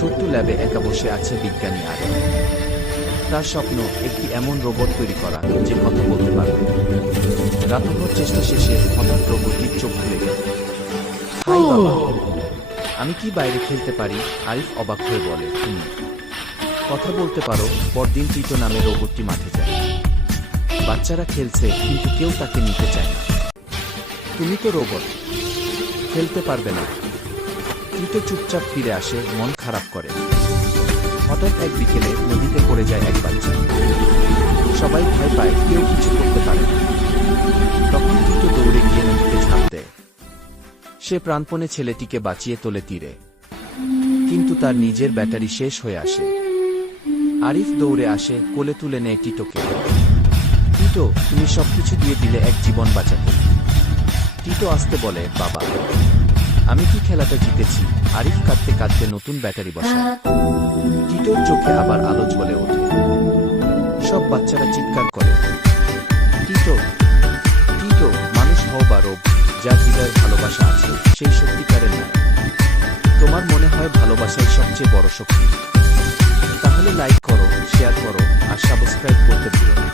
ছোট্ট ল্যাবে একা বসে আছে বিজ্ঞানী আরিফ। তার স্বপ্ন একটি এমন রোবট তৈরি করা যে কথা বলতে পারবে। রাতভর চেষ্টা শেষে হঠাৎ রোবটটির চোখ খুলে গেল। হাই বাবা, আমি কি বাইরে খেলতে পারি? আরিফ অবাক হয়ে বলে, তুমি কথা বলতে পারো? পরদিন টিটো নামে রোবটটি মাঠে যায়। বাচ্চারা খেলছে, কিন্তু কেউ তাকে নিতে চায় না। তুমি তো রোবট, খেলতে পারবে না। টিটো চুপচাপ ফিরে আসে, মন খারাপ করে। হঠাৎ এক বিকেলে নদীতে পড়ে যায় এক বাচ্চা। সবাই ভয় পায়, কেউ কিছু করতে পারে না। তখন টিটো দৌড়ে গিয়ে নদীতে ঝাঁপ দেয়। সে প্রাণপণে ছেলেটিকে বাঁচিয়ে তোলে তীরে, কিন্তু তার নিজের ব্যাটারি শেষ হয়ে আসে। আরিফ দৌড়ে আসে, কোলে তুলে নেয় টিটোকে। টিটো, তুমি সবকিছু দিয়ে দিলে এক জীবন বাঁচাতে। টিটো আসতে বলে, বাবা, আমি কি খেলাটা জিতেছি? আরিফ কাঁদতে কাঁদতে নতুন ব্যাটারি বসায়। টিটোর চোখে আবার আলো জ্বলে ওঠে। সব বাচ্চারা চিৎকার করে, টিটো, টিটো, মানুষ হও বা রোগ, যার হৃদয়ে ভালোবাসা আছে সেই সত্যিকারের নয়। তোমার মনে হয় ভালোবাসাই সবচেয়ে বড় শক্তি? তাহলে লাইক করো, শেয়ার করো আর সাবস্ক্রাইব করতে ভুলো না।